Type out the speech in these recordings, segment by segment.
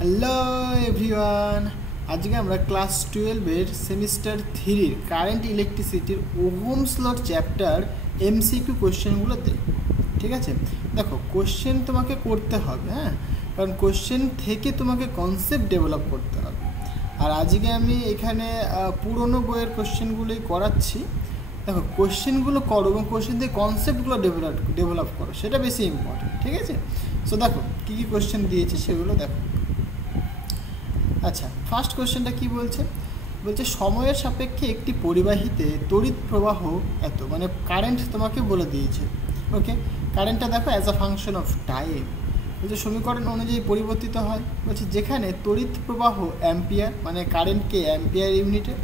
Hello everyone, আজকে আমরা class 12-এর semester 3-র current ইলেকট্রিসিটির ওহমস লর চ্যাপ্টার এমসিকিউ কোশ্চেনগুলো দেখব। ঠিক আছে, দেখো কোশ্চেন তোমাকে করতে হবে, হ্যাঁ, কারণ কোশ্চেন থেকে তোমাকে কনসেপ্ট ডেভেলপ করতে হবে। আর আজকে আমি এখানে পুরনো বইয়ের কোশ্চেনগুলোই করাচ্ছি। দেখো কোশ্চেনগুলো করো এবং কোশ্চেন থেকে কনসেপ্টগুলো ডেভেলপ করো, সেটা বেশি ইম্পর্টেন্ট। ঠিক আছে, সো দেখো কী কী কোশ্চেন দিয়েছে সেগুলো দেখো। আচ্ছা, ফার্স্ট কোশ্চেনটা কি বলছে? বলছে সময়ের সাপেক্ষে একটি পরিবাহীতে তড়িৎ প্রবাহ এত, মানে কারেন্ট তোমাকে বলে দিয়েছে। ওকে, কারেন্টটা দেখো as a function of time. বলছে সমীকরণ অনুযায়ী পরিবর্তিত হয়। বলছে যেখানে তড়িৎ প্রবাহ অ্যাম্পিয়ার, মানে কারেন্টকে অ্যাম্পিয়ার ইউনিটে,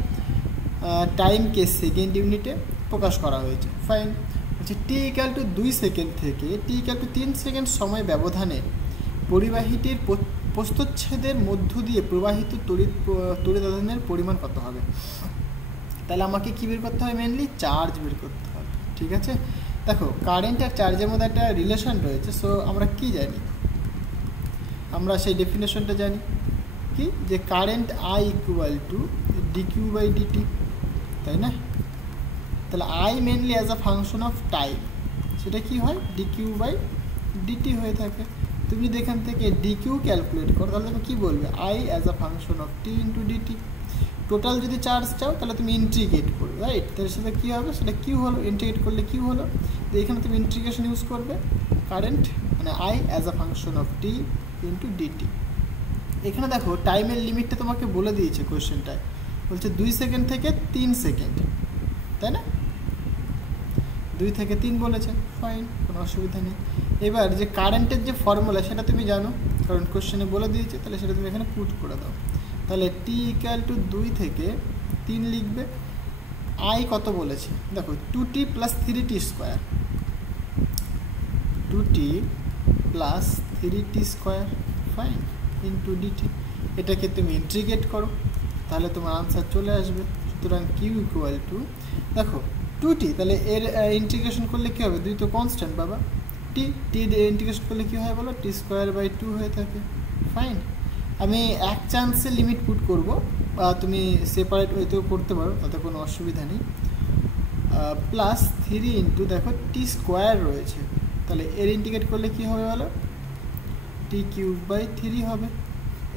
টাইমকে সেকেন্ড ইউনিটে প্রকাশ করা হয়েছে। ফাইন। বলছে টি ইকুয়াল টু 2 সেকেন্ড থেকে টি ইকুয়াল টু 3 সেকেন্ড সময় ব্যবধানে পরিবাহীটির প্রস্থচ্ছেদের মধ্য দিয়ে প্রবাহিত তড়িৎ পরিমাণ কত হবে? তাহলে আমাকে কী বের করতে হবে? মেনলি চার্জ বের করতে হবে। ঠিক আছে, দেখো কারেন্ট আর চার্জের মধ্যে একটা রিলেশন রয়েছে। সো আমরা কি জানি? আমরা সেই ডেফিনেশনটা জানি কি, যে current I equal to dQ by dt, তাই না? তাহলে I mainly as a function of time, সেটা কি হয়? ডিকিউ বাই ডিটি হয়ে থাকে। তুমি যদি এখান থেকে ডিকিউ ক্যালকুলেট করো তাহলে তুমি কী বলবে? I as a function of t into dt. Total যদি চার্জ চাও তাহলে তুমি ইন্টিগ্রেট করবে, রাইট? তাহলে সেটা কী হবে? সেটা কিউ হলো, ইন্টিগ্রেট করলে কিউ হলো। তো এখানে তুমি ইন্টিগ্রেশন ইউজ করবে, কারেন্ট মানে I as a function of t into dt. এখানে দেখো টাইমের লিমিটটা তোমাকে বলে দিয়েছে কোয়েশ্চেনটায়। বলছে 2 সেকেন্ড থেকে 3 সেকেন্ড, তাই না? 2 থেকে 3 বলেছে, ফাইন, কোনো অসুবিধা নেই। এবার যে কারেন্টের যে ফর্মুলা সেটা তুমি জানো, কারণ কোশ্চেনে বলে দিয়েছে, তাহলে সেটা তুমি এখানে পুট করে দাও। তাহলে টি ইকুয়াল টু 2 থেকে 3 লিখবে। আই কত বলেছে? দেখো 2t plus 3t square, 2t plus 3t square, fine, into dt. এটাকে তুমি ইন্টিগ্রেট করো, তাহলে তোমার আনসার চলে আসবে। সুতরাং কিউ ইকুয়াল টু, দেখো 2t, তাহলে এর ইন্টিগ্রেশন করলে কী হবে? 2 তো কনস্ট্যান্ট বাবা, টি ইন্টিগ্রেশন করলে কী হয় বলো? টি স্কোয়ার বাই 2 হয়ে থাকে। ফাইন, আমি এক চান্সে লিমিট পুট করব, বা তুমি সেপারেট ওয়েতেও করতে পারো, তাতে কোনো অসুবিধা নেই। প্লাস 3 ইন্টু দেখো টি স্কোয়ার রয়েছে, তাহলে এর ইন্টিগ্রেট করলে কী হবে বলো? টি কিউব বাই 3 হবে।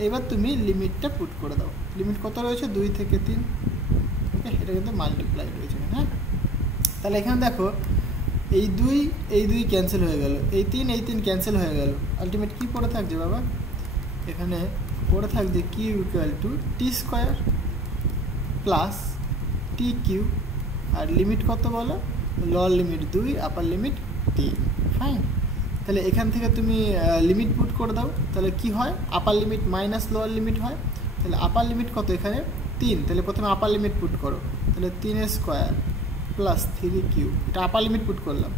এবার তুমি লিমিটটা পুট করে দাও। লিমিট কত রয়েছে? 2 থেকে 3। ওকে, এটা কিন্তু মাল্টিপ্লাই রয়েছে, হ্যাঁ। তাহলে এখানে দেখো এই 2 ক্যান্সেল হয়ে গেল, এই 3 ক্যান্সেল হয়ে গেল। আলটিমেট কী পড়ে থাকছে বাবা? এখানে পড়ে থাকছে Q equal to t square plus t Q, আর লিমিট কত বলো? Lower limit 2, upper limit 3। Fine, তাহলে এখান থেকে তুমি লিমিট পুট করে দাও। তাহলে কি হয়? আপার লিমিট মাইনাস লোয়ার লিমিট হয়। তাহলে আপার লিমিট কত? এখানে 3, তাহলে প্রথমে আপার লিমিট পুট করো। তাহলে 3 স্কোয়ার প্লাস 3 কিউ, এটা আপার লিমিট পুট করলাম,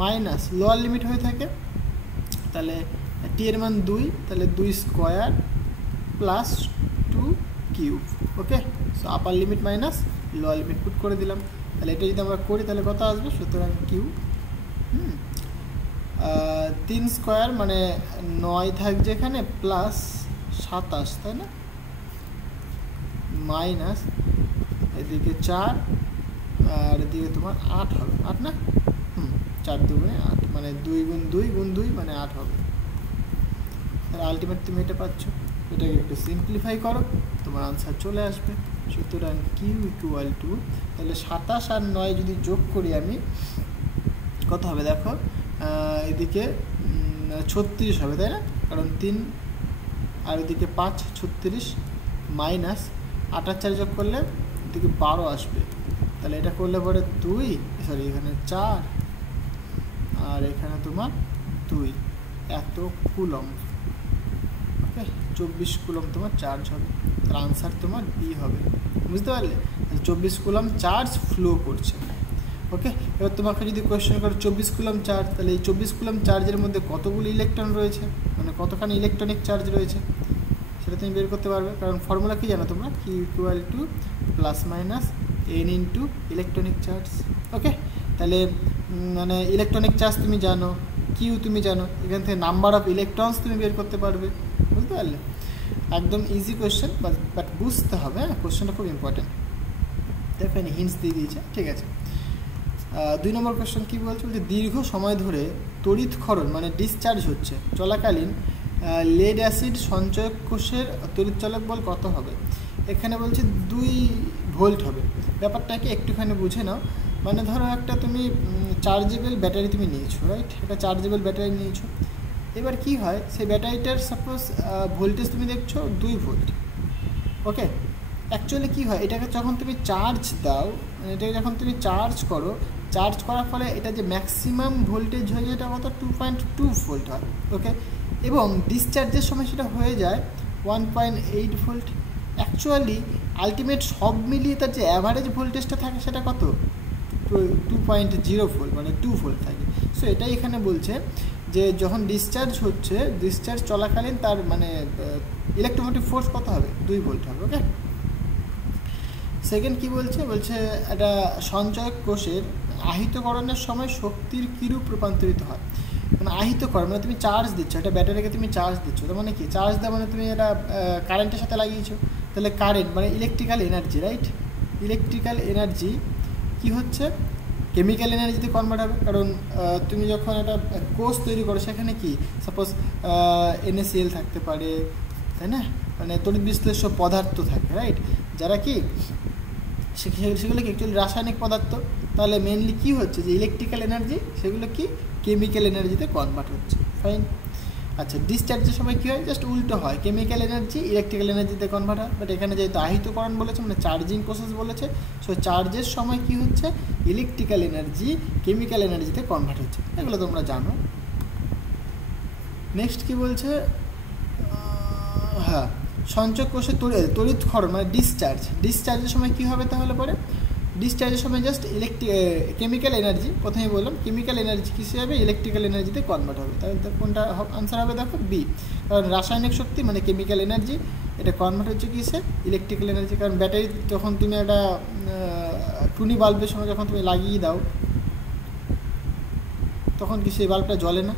মাইনাস লোয়ার লিমিট হয়ে থাকে। তাহলে টি এর মান 2, তাহলে 2 square plus 2 cube. Okay, so upper limit minus lower limit put করে দিলাম। তাহলে এটা যদি আমরা করি তাহলে কত আসবে? সুতরাং কিউ 3 স্কোয়ার মানে 9 থাকছে এখানে, প্লাস 27, তাই না? মাইনাস এদিকে 4, আর এদিকে তোমার 8 হবে, 8 না? 4 দুগুণে 8, মানে 2 গুণ 2 গুণ 2 মানে 8 হবে। তাহলে আলটিমেট তুমি এটা পাচ্ছ। এটাকে একটু সিম্পলিফাই করো, তোমার আনসার চলে আসবে। সুতরাং কিউ ইকুয়াল টু, তাহলে 27 আর 9 যদি যোগ করি আমি, কত হবে দেখো? এদিকে 36 হবে, তাই না? কারণ 3 আর এদিকে 5, 36, মাইনাস 8 আর 4 যোগ করলে এদিকে 12 আসবে। তাহলে এটা করলে পরে 2, সরি এখানে 4 আর এখানে তোমার 2, এত কুলম। ওকে, 24 কুলম তোমার চার্জ হবে। তার আনসার তোমার বি হবে, বুঝতে পারলে? 24 কুলম চার্জ ফ্লো করছে। ওকে, এবার তোমাকে যদি কোয়েশ্চেন করে 24 কুলম চার্জ, তাহলে এই 24 কুলম চার্জের মধ্যে কতগুলো ইলেকট্রন রয়েছে, মানে কতখানি ইলেকট্রনিক চার্জ রয়েছে, সেটা তুমি বের করতে পারবে। কারণ ফর্মুলা কি জানো তোমরা? Q equal to plus minus N into electronic charge. Okay, তাহলে মানে ইলেকট্রনিক চার্জ তুমি জানো, কিউ তুমি জানো, এখান থেকে নাম্বার অফ ইলেকট্রনস তুমি বের করতে পারবে, বুঝতে পারলে? একদম ইজি কোয়েশ্চেন, বাট বুঝতে হবে, হ্যাঁ কোয়েশ্চেনটা খুব ইম্পর্টেন্ট। দেখো এখানে হিন্টস দিয়ে দিয়েছে, ঠিক আছে। 2 নম্বর কোয়েশ্চেন কী বলছে, বলছে দীর্ঘ সময় ধরে তড়িৎক্ষরণ মানে ডিসচার্জ হচ্ছে চলাকালীন লেড অ্যাসিড সঞ্চয়ক কোষের তড়িৎচালক বল কত হবে? এখানে বলছে 2 ভোল্ট হবে। ব্যাপারটাকে একটুখানি বুঝে নাও। মানে ধরো একটা তুমি চার্জেবল ব্যাটারি তুমি নিয়েছো, রাইট? একটা চার্জেবল ব্যাটারি নিয়েছো। এবার কি হয়, সেই ব্যাটারিটার সাপোজ ভোল্টেজ তুমি দেখছো 2 ভোল্ট, ওকে। অ্যাকচুয়ালি কী হয়, এটাকে যখন তুমি চার্জ দাও, মানে এটাকে যখন তুমি চার্জ করো, চার্জ করার ফলে এটা যে ম্যাক্সিমাম ভোল্টেজ হয়ে যায় এটা কত 2.2 ভোল্ট হয়, ওকে। এবং ডিসচার্জের সময় সেটা হয়ে যায় 1.8 ভোল্ট। অ্যাকচুয়ালি আলটিমেট সব মিলিয়ে তার যে অ্যাভারেজ ভোল্টেজটা থাকে সেটা কত 2.0 ভোল্ট, মানে 2 ভোল্ট থাকে। সো এটাই এখানে বলছে যে যখন ডিসচার্জ হচ্ছে, ডিসচার্জ চলাকালীন তার মানে ইলেকট্রোমোটিভ ফোর্স কত হবে 2 ভোল্ট হবে, ওকে। সেকেন্ড কি বলছে, বলছে একটা সঞ্চয়ক কোষের আহিতকরণের সময় শক্তির কীরূপ রূপান্তরিত হয়। মানে আহিতকরণ মানে তুমি চার্জ দিচ্ছ, একটা ব্যাটারিকে তুমি চার্জ দিচ্ছ, তার মানে কি চার্জ দেওয়া মানে তুমি এটা কারেন্টের সাথে লাগিয়েছো, তাহলে কারেন্ট মানে electrical energy, right? Electrical energy কি হচ্ছে কেমিক্যাল এনার্জিতে কনভার্ট হবে। কারণ তুমি যখন একটা কোষ তৈরি করো সেখানে কি সাপোজ NaCl থাকতে পারে, তাই না? মানে তড়িৎ বিশ্লেষ্য পদার্থ থাকে, রাইট? যারা কি সেগুলো কি অ্যাকচুয়ালি রাসায়নিক পদার্থ। তাহলে মেনলি কি হচ্ছে যে ইলেকট্রিক্যাল এনার্জি সেগুলো কি কেমিক্যাল এনার্জিতে কনভার্ট হচ্ছে, ফাইন। আচ্ছা, ডিসচার্জের সময় কী হয়, জাস্ট উল্টো হয়, কেমিক্যাল এনার্জি ইলেকট্রিক্যাল এনার্জিতে কনভার্ট হয়। বাট এখানে যেহেতু আহিতকরণ বলেছে মানে চার্জিং প্রসেস বলেছে, সো চার্জের সময় কি হচ্ছে ইলেকট্রিক্যাল এনার্জি কেমিক্যাল এনার্জিতে কনভার্ট হচ্ছে, এগুলো তোমরা জানো। নেক্সট কি বলছে, হ্যাঁ সঞ্চয় কোষে তড়িৎক্ষরণ মানে ডিসচার্জের সময় কী হবে তাহলে পরে ডিসচার্জের সময় জাস্ট কেমিক্যাল এনার্জি, প্রথমে বললাম কেমিক্যাল এনার্জি কিসে হবে ইলেকট্রিক্যাল এনার্জিতে কনভার্ট হবে। তাহলে কোনটা আনসার হবে দেখো বি, কারণ রাসায়নিক শক্তি মানে কেমিক্যাল এনার্জি, এটা কনভার্ট হচ্ছে কিসে ইলেকট্রিক্যাল এনার্জি। কারণ ব্যাটারি যখন তুমি একটা টুনি বাল্বের সময় যখন তুমি লাগিয়ে দাও তখন কি সেই বাল্বটা জ্বলে না,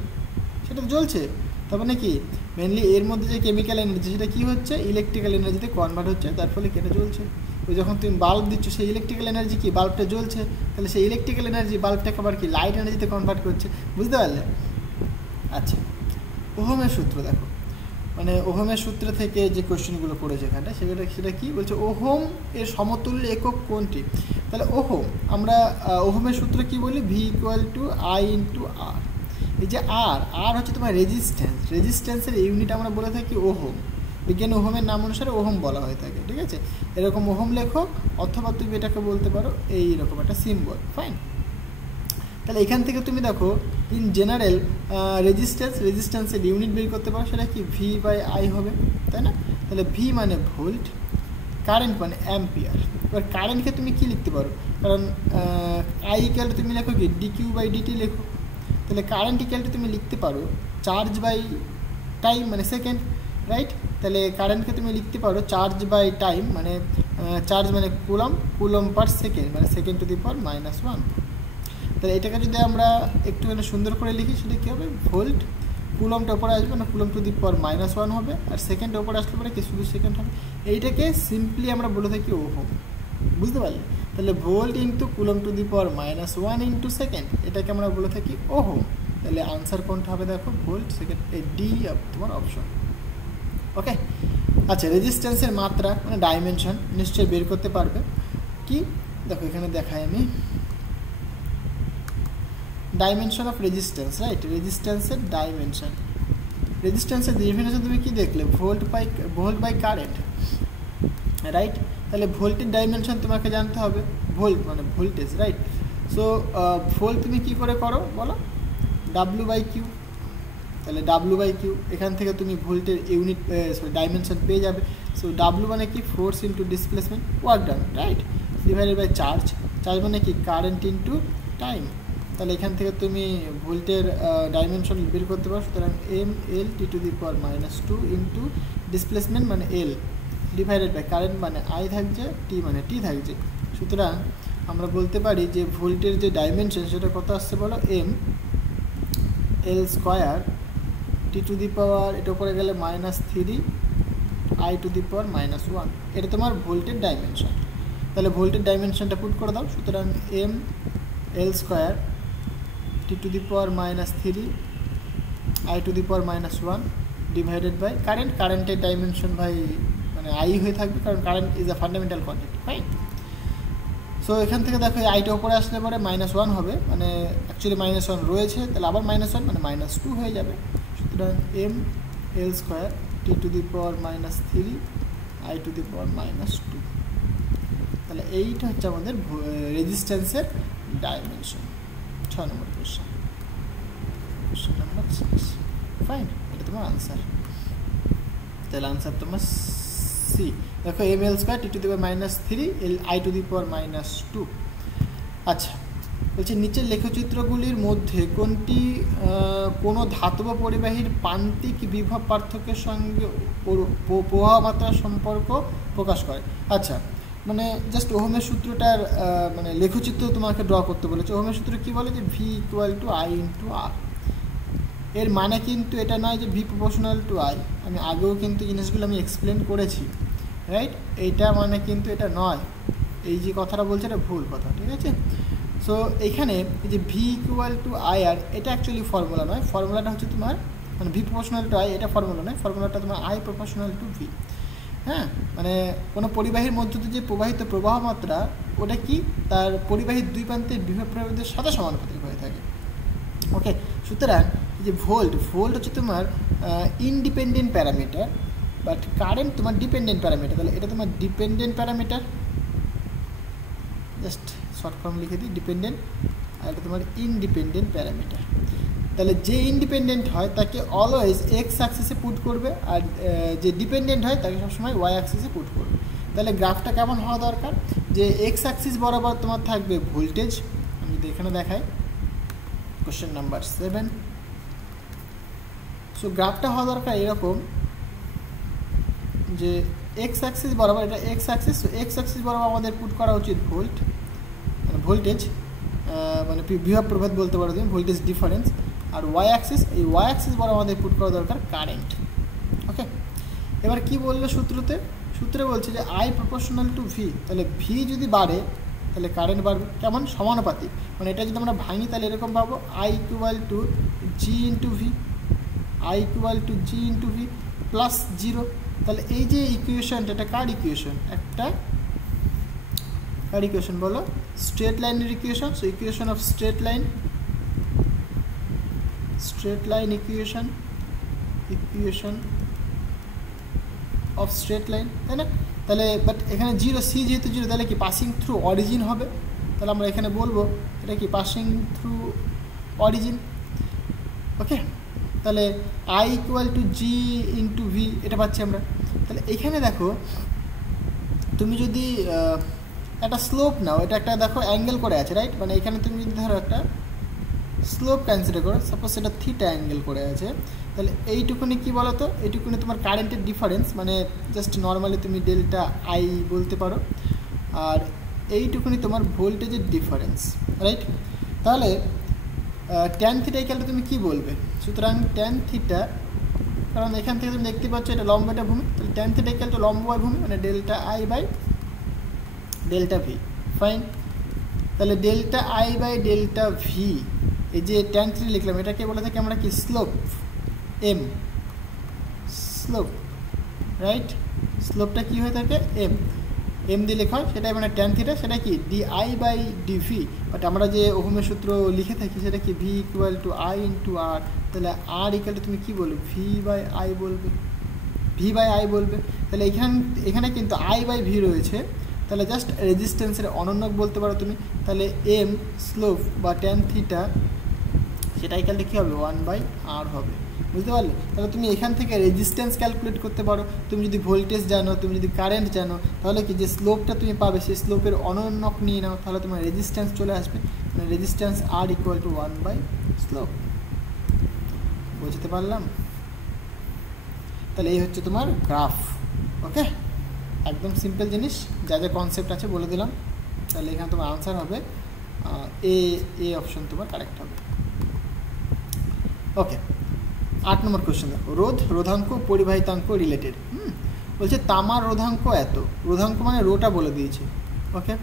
সেটা তো জ্বলছে। তার মানে কি মেনলি এর মধ্যে যে কেমিক্যাল এনার্জি সেটা কী হচ্ছে ইলেকট্রিক্যাল এনার্জিতে কনভার্ট হচ্ছে, তার ফলে কেটে জ্বলছে। ওই যখন তুমি বাল্ব দিচ্ছ সেই ইলেকট্রিক্যাল এনার্জি কি বাল্বটা জ্বলছে, তাহলে সেই ইলেকট্রিক্যাল এনার্জি বাল্বটাকে আবার কি লাইট এনার্জিতে কনভার্ট করছে, বুঝতে পারলে? আচ্ছা, ওহমের সূত্র দেখো, মানে ওহমের সূত্র থেকে যে কোয়েশ্চেনগুলো পড়েছে এখানটা সেটা কি বলছে, ওহম এর সমতুল্য একক কোনটি? তাহলে ওহম আমরা ওহমের সূত্র কি বলি, V = I × R। এই যে আর হচ্ছে তোমার রেজিস্ট্যান্সের ইউনিট আমরা বলে থাকি ওহম, বিজ্ঞানী ওহমের নাম অনুসারে ওহম বলা হয়ে থাকে, ঠিক আছে? এরকম ওহম লেখো, অথবা তুমি এটাকে বলতে পারো এইরকম একটা সিম্বল, ফাইন। তাহলে এখান থেকে তুমি দেখো ইন জেনারেল রেজিস্ট্যান্সের ইউনিট বের করতে পারো, সেটা কি V/I হবে, তাই না? তাহলে V মানে ভোল্ট, কারেন্ট মানে অ্যাম্পিয়ার। এবার কারেন্টকে তুমি কি লিখতে পারো, কারণ I = তুমি লেখো কি dQ/dt লেখো। তাহলে কারেন্ট ইকুয়ালটা তুমি লিখতে পারো চার্জ বাই টাইম মানে সেকেন্ড, রাইট? তাহলে কারেন্টকে তুমি লিখতে পারো চার্জ বাই টাইম মানে চার্জ মানে কুলম পার সেকেন্ড মানে সেকেন্ড টু দি পাওয়ার -1। তাহলে এটাকে যদি আমরা একটুখানি সুন্দর করে লিখি সেটা কী হবে, ভোল্ট, কুলমটা ওপরে আসবে না কুলম টু দি পাওয়ার -1 হবে, আর সেকেন্ড ওপরে আসলে পরে কি শুধু সেকেন্ড হবে। এইটাকে সিম্পলি আমরা বলে থাকি ওহম, বুঝতে পারলে? তাহলে volt into coulomb two the power -1 into second, এটাকে আমরা বলে থাকি ওহম। তাহলে আনসার কোনটা হবে দেখো, ভোল্ট, সেকেন্ড, এই ডি তোমার অপশন, ওকে। আচ্ছা, রেজিস্ট্যান্সের মাত্রা মানে ডাইমেনশন নিশ্চয়ই বের করতে পারবে কি, দেখো এখানে দেখাই আমি ডাইমেনশন অফ রেজিস্ট্যান্স, রাইট? রেজিস্ট্যান্সের ডেফিনেশন তুমি কি দেখলে, ভোল্ট বাই কারেন্ট, রাইট? তাহলে ভোল্টের ডাইমেনশন তোমাকে জানতে হবে, ভোল্ট মানে ভোল্টেজ, রাইট? সো ভোল্ট তুমি কী করে করো বলো, W/Q। তাহলে W/Q এখান থেকে তুমি ভোল্টের ইউনিট ডাইমেনশন পেয়ে যাবে। সো W মানে কি force into displacement, work done, right? Divided by charge মানে কি কারেন্ট ইন্টু টাইম। তাহলে এখান থেকে তুমি ভোল্টের ডাইমেনশন বের করতে পারো। সুতরাং mL T⁻² ইন্টু ডিসপ্লেসমেন্ট মানে L ডিভাইডেড বাই কারেন্ট মানে I থাকছে, T মানে T থাকছে। সুতরাং আমরা বলতে পারি যে ভোল্টের যে ডাইমেনশন সেটা কত আসছে বলো, mL² T⁻, এটা উপরে গেলে -3 I টু দি পাওয়ার -1, এটা তোমার ভোল্টের ডাইমেনশন। তাহলে ভোল্টের ডাইমেনশনটা পুট করে দাও, সুতরাং m l square t to the power -3 I to the power -1 divided by কারেন্টের ডাইমেনশন ভাই মানে আই হয়ে থাকবে, কারণ current is a fundamental quantity, fine. So এখান থেকে দেখো আইটা উপরে আসলে পরে -1 হবে, মানে অ্যাকচুয়ালি -1 রয়েছে, তাহলে আবার -1 মানে -2 হয়ে যাবে। সুতরাং m l square t to the power -3 I to the power -2, তাহলে এইটা হচ্ছে আমাদের রেজিস্ট্যান্সের dimension. 6 number question, question number 6, fine. এটা তোমার আনসার, তাহলে আনসার তোমার সি। দেখো m l square t to the power -3 I to the power -2। আচ্ছা, বলছে নিচের লেখচিত্রগুলির মধ্যে কোনটি কোনো ধাতব পরিবাহীর প্রান্তিক বিভব পার্থক্যের সঙ্গে প্রবাহ মাত্রার সম্পর্ক প্রকাশ করে। আচ্ছা, মানে জাস্ট ওহমের সূত্রটার মানে লেখচিত্র তোমাকে ড্র করতে বলেছে। ওহমের সূত্র কী বলে যে V = I × R। এর মানে কিন্তু এটা নয় যে V প্রপোর্শনাল টু I, আমি আগেও কিন্তু জিনিসগুলো আমি এক্সপ্লেন করেছি, রাইট? এইটা মানে কিন্তু এটা নয়, এই যে কথাটা বলছে এটা ভুল কথা, ঠিক আছে? সো এইখানে এই যে V = IR এটা অ্যাকচুয়ালি ফর্মুলা নয়, ফর্মুলাটা হচ্ছে তোমার মানে V প্রপোর্শনাল টু I, এটা ফর্মুলা নয়, ফর্মুলাটা তোমার I প্রপোর্শনাল টু V। হ্যাঁ, মানে কোনো পরিবাহীর মধ্য দিয়ে যে প্রবাহিত প্রবাহ মাত্রা ওটা কি তার পরিবাহীর দুই প্রান্তের বিভব প্রবাহের সাথে সমানুপাতিক হয়ে থাকে। ওকে, সুতরাং যে ভোল্ট হচ্ছে তোমার ইনডিপেন্ডেন্ট প্যারামিটার, বাট কারেন্ট তোমার ডিপেন্ডেন্ট প্যারামিটার। তাহলে এটা তোমার dependent parameter, just short form লিখে দিই ডিপেন্ডেন্ট, আর এটা তোমার ইনডিপেন্ডেন্ট প্যারামিটার। তাহলে যে ইন্ডিপেন্ডেন্ট হয় তাকে অলওয়েজ এক্স অ্যাক্সিসে পুট করবে, আর যে ডিপেন্ডেন্ট হয় তাকে সবসময় ওয়াই অ্যাক্সিসে পুট করবে। তাহলে গ্রাফটা কেমন হওয়া দরকার, যে এক্স অ্যাক্সিস বরাবর তোমার থাকবে ভোল্টেজ, আমি যদি এখানে দেখাই কোশ্চেন নাম্বার 7। সো গ্রাফটা হওয়া দরকার এরকম যে এক্স অ্যাক্সিস বরাবর, এটা এক্স অ্যাক্সিস, তো এক্স অ্যাক্সিস বরাবর আমাদের পুট করা উচিত ভোল্ট, মানে ভোল্টেজ মানে বিভব প্রভেদ বলতে পারো তুমি, ভোল্টেজ ডিফারেন্স। আর ওয়াই অ্যাক্সিস, এই ওয়াই অ্যাক্সিস বরাবর আমাদের পুট করা দরকার কারেন্ট। ওকে, এবার কি বললো সূত্রে বলছে যে I প্রপোর্শনাল টু V, তাহলে V যদি বাড়ে তাহলে কারেন্ট বাড়বে, কেমন সমানুপাতিক, মানে এটা যদি আমরা ভাঙি তাহলে এরকম পাবো I = G × V, I = G × V +0। তাহলে এই যে ইকুয়েশনটা, এটা কার ইকুয়েশন, একটা কার ইকুয়েশন বলো, স্ট্রেট লাইনের equation. So equation of straight line equation of straight line, তাই না? তাহলে বাট এখানে 0, C যেহেতু 0, তাহলে কি পাসিং থ্রু অরিজিন হবে, তাহলে আমরা এখানে বলবো এটা কি পাসিং থ্রু অরিজিন। ওকে, তাহলে I = G × V এটা পাচ্ছি আমরা। তাহলে এখানে দেখো তুমি যদি একটা স্লোপ নাও, এটা একটা দেখো অ্যাঙ্গেল করে আছে, রাইট? মানে এখানে তুমি যদি ধরো একটা স্লোপ কনসিডার করো, সাপোজ সেটা থিটা অ্যাঙ্গেল করে আছে, তাহলে এইটুকুনি কী বলো তো, এইটুকুনি তোমার কারেন্টের ডিফারেন্স, মানে জাস্ট নর্মালি তুমি ডেল্টা I বলতে পারো, আর এইটুকুনি তোমার ভোল্টেজের ডিফারেন্স, রাইট? তাহলে ট্যান থিটা ইকুয়াল তুমি কী বলবে, সুতরাং ট্যান থিটা, কারণ এখান থেকে তুমি দেখতে পাচ্ছ এটা লম্ব, এটা ভূমি, তাহলে ট্যান থিটা ইকুয়াল লম্ব আর ভূমি, মানে ডেল্টা I/ডেল্টা V, ফাইন। তাহলে ডেল্টা I/ডেল্টা V, এই যে ট্যান থিটা লিখলাম এটাকে বলে থাকি আমরা কি স্লোপ, M স্লোপ, রাইট? স্লোপটা কি হয়ে থাকে M দিয়ে লেখা হয়, সেটাই মানে ট্যান থিটা, সেটা কি dI/dV, বাট আমরা যে ওহমের সূত্র লিখে থাকি সেটা কি V = I × R, তাহলে R = তুমি কি বলবে, V/I বলবে, V/I বলবে। তাহলে এখানে কিন্তু I/V রয়েছে, তাহলে জাস্ট রেজিস্ট্যান্সের অনন্যক বলতে পারো তুমি। তাহলে M স্লোপ বা ট্যান থিটা সেটা ইকুয়াল কী হবে, 1/R হবে, বুঝতে পারলে? তাহলে তুমি এখান থেকে রেজিস্ট্যান্স ক্যালকুলেট করতে পারো। তুমি যদি ভোল্টেজ জানো, তুমি যদি কারেন্ট জানো, তাহলে কি যে স্লোপটা তুমি পাবে সেই স্লোপের অনন্যক নিয়ে নাও, তাহলে তোমার রেজিস্ট্যান্স চলে আসবে, মানে রেজিস্ট্যান্স R = 1/স্লোপ। বুঝতে পারলাম? তাহলে এই হচ্ছে তোমার গ্রাফ। ওকে, একদম সিম্পল জিনিস, যা যা কনসেপ্ট আছে বলে দিলাম। তাহলে এখানে তোমার আনসার হবে এ অপশন তোমার কারেক্ট হবে। ওকে, 8 নম্বর কোয়েশ্চেন দেখো, রোধাঙ্ক পরিবাহিতাঙ্ক রিলেটেড। বলছে তামার রোধাঙ্ক এত, রোধাঙ্ক মানে রোটা বলে দিয়েছে। ওকে,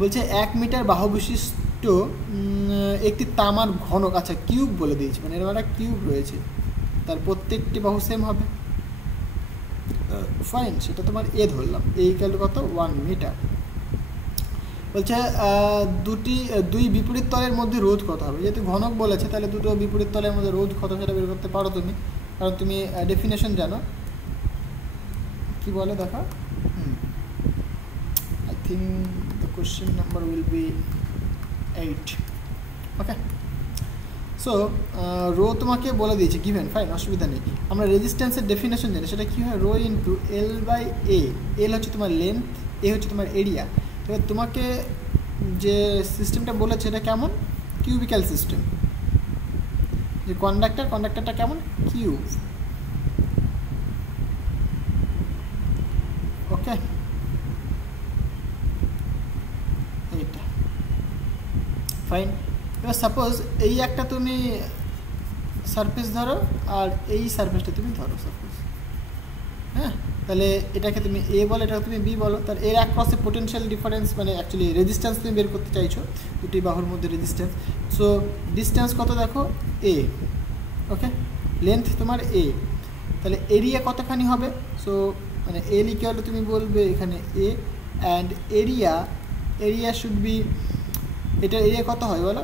বলছে 1 মিটার বাহু বিশিষ্ট একটি তামার ঘনক, আচ্ছা কিউব বলে দিয়েছে, মানে এরকম একটা কিউব রয়েছে, তার প্রত্যেকটি বাহু সেম হবে। ফাইন, সেটা তোমার এ ধরলাম, এই ইকুয়াল টু কত 1 মিটার। বলছে দুই বিপরীত তলের মধ্যে রোধ কত হবে, যেহেতু ঘনক বলেছে তাহলে দুটো বিপরীত তলের মধ্যে রোধ কত সেটা বের করতে পারো তুমি, কারণ তুমি ডেফিনেশন জানো। কি বলে দেখো, I think the question number will be 8। Okay, so rho তোমাকে বলে দিয়েছে গিভেন, ফাইন, অসুবিধা নেই। আমরা রেজিস্ট্যান্সের ডেফিনেশন জানি, সেটা কী হয়, রো ইন্টু এল বাই এ। এল হচ্ছে তোমার লেন্থ, এ হচ্ছে তোমার এরিয়া। এবার তোমাকে যে সিস্টেমটা বলেছে এটা কেমন, কিউবিক্যাল সিস্টেম। যে কন্ডাক্টরটা কেমন, কিউব। ওকে, এইটা ফাইন। এবার সাপোজ এই একটা তুমি সারফেস ধরো আর এই সারফেসটা তুমি ধরো সাপোজ, হ্যাঁ, তাহলে এটাকে তুমি এ বলো, এটাকে তুমি বি বলো। তার এর অ্যাক্রসে পোটেনশিয়াল ডিফারেন্স মানে অ্যাকচুয়ালি রেজিস্ট্যান্স তুমি বের করতে চাইছো, দুটি বাহুর মধ্যে রেজিস্ট্যান্স। সো ডিস্টেন্স কত দেখো, এ। ওকে, লেন্থ তোমার এ, তাহলে এরিয়া কতখানি হবে, সো মানে এল ইকুয়াল তুমি বলবে এখানে এ, অ্যান্ড এরিয়া শুড বি, এটার এরিয়া কত হয় বলো,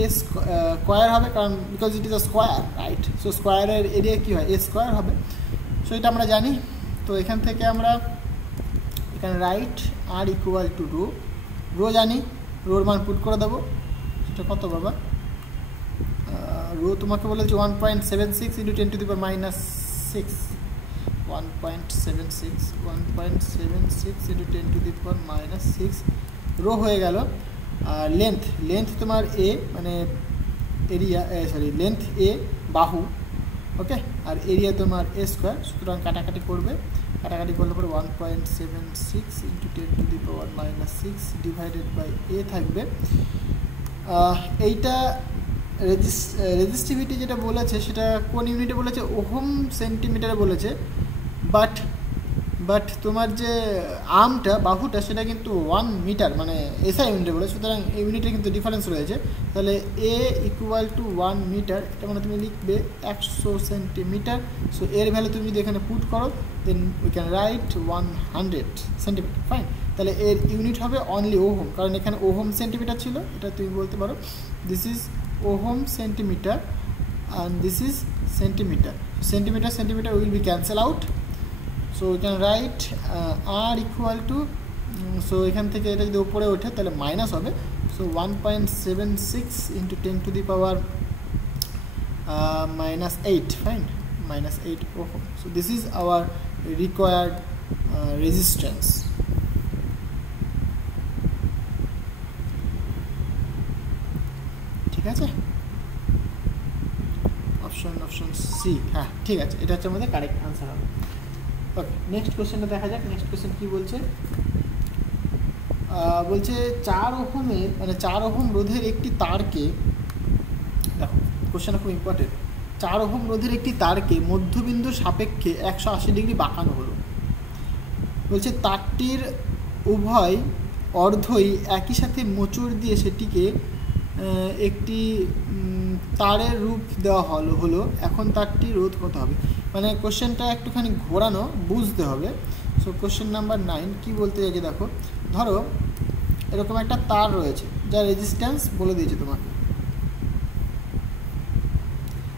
এ স্কোয়ার হবে, কারণ because it is a square, right. So স্কোয়ারের এরিয়া কী হয়, এ স্কোয়ার হবে। সো এটা আমরা জানি। তো এখান থেকে আমরা এখানে write R equal to rho জানি, রোর মান পুট করে দেবো। সেটা কত বাবা, রো তোমাকে বলেছে 1.76 into 10 to the power -6, 1.76 into 10 to the power -6 rho হয়ে গেল। আর লেন্থ তোমার এ, মানে এরিয়া, লেন্থ এ বাহু। ওকে, আর এরিয়া তোমার এ স্কোয়ার, সুতরাং কাটাকাটি করবে, কাটাকাটি করলে পরে 1.76 into 10 to the power -6 divided by A থাকবে। এইটা রেজিস্টিভিটি যেটা বলেছে সেটা কোন ইউনিটে বলেছে, ওহম সেন্টিমিটারে বলেছে, বাট তোমার যে আর্মটা বাহুটা সেটা কিন্তু 1 মিটার মানে এসআই ইউনিটে বলে, সুতরাং এই ইউনিটে কিন্তু ডিফারেন্স রয়েছে। তাহলে এ ইকুয়াল টু 1 মিটার, এটা মানে তুমি লিখবে 100 সেন্টিমিটার। সো এর ভ্যালু তুমি যদি এখানে পুট করো then we can write 100 centimetre, fine. তাহলে এর ইউনিট হবে অনলি ওহম, কারণ এখানে ওহম সেন্টিমিটার ছিল, এটা তুমি বলতে পারো this is ohm centimetre and this is centimeter will be cancel out, so we can write r equal to so এখান থেকে এটা যদি উপরে ওঠে তাহলে মাইনাস হবে, so 1.76 into 10 to the power -8, fine, -8 ohm. So this is our required resistance. ঠিক আছে, অপশন সি, হ্যাঁ ঠিক আছে, এটা হচ্ছে আমাদের কারেক্ট আনসার হবে। ওকে, নেক্সট কোশ্চেনটা দেখা যাক। নেক্সট কোশ্চেন কী বলছে, বলছে 4 ওহমের মানে 4 ওহম রোধের একটি তারকে, দেখো কোশ্চেনটা খুব ইম্পর্টেন্ট, 4 ওহম রোধের একটি তারকে মধ্যবিন্দুর সাপেক্ষে 180 ডিগ্রি বাঁকানো হলো। বলছে তারটির উভয় অর্ধই একই সাথে মোচড় দিয়ে সেটিকে একটি তারের রূপ দেওয়া হলো। এখন তারটি রোধ কত হবে, মানে কোশ্চেনটা একটুখানি ঘোরানো, বুঝতে হবে। সো কোশ্চেন নাম্বার 9 কী বলতে চাইছে দেখো, ধরো এরকম একটা তার রয়েছে যার রেজিস্ট্যান্স বলে দিয়েছে তোমাকে,